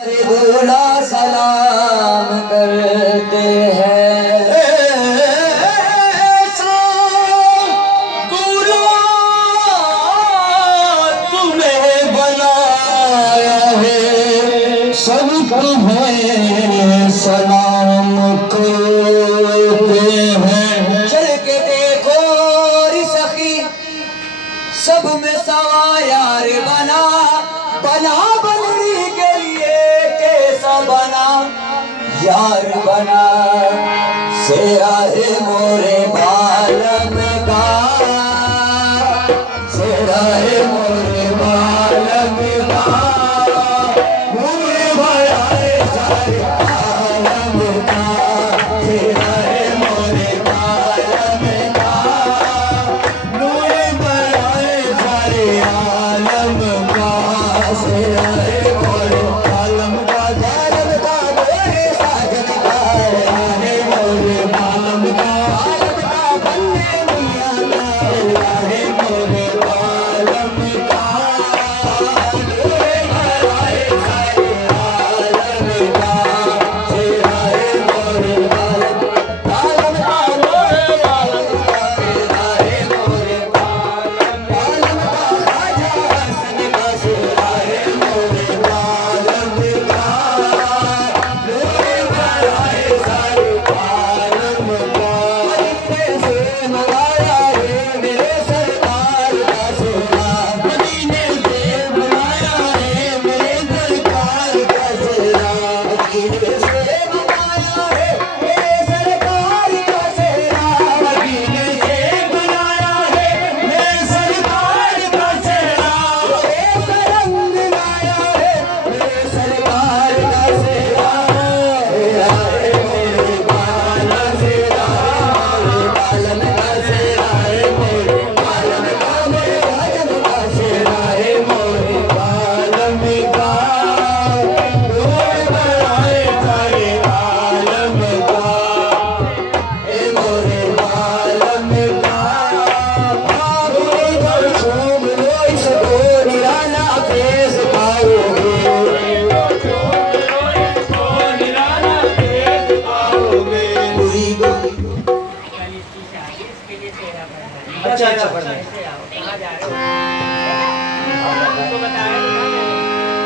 बोला सलाम करते हैं। तुम्हें बनाया है सब तुम्हें सलाम करते हैं। चल के देखो सखी सब में सवा यार बना बना बनरी के लिए कैसा बना यार बना से आए मोरे बा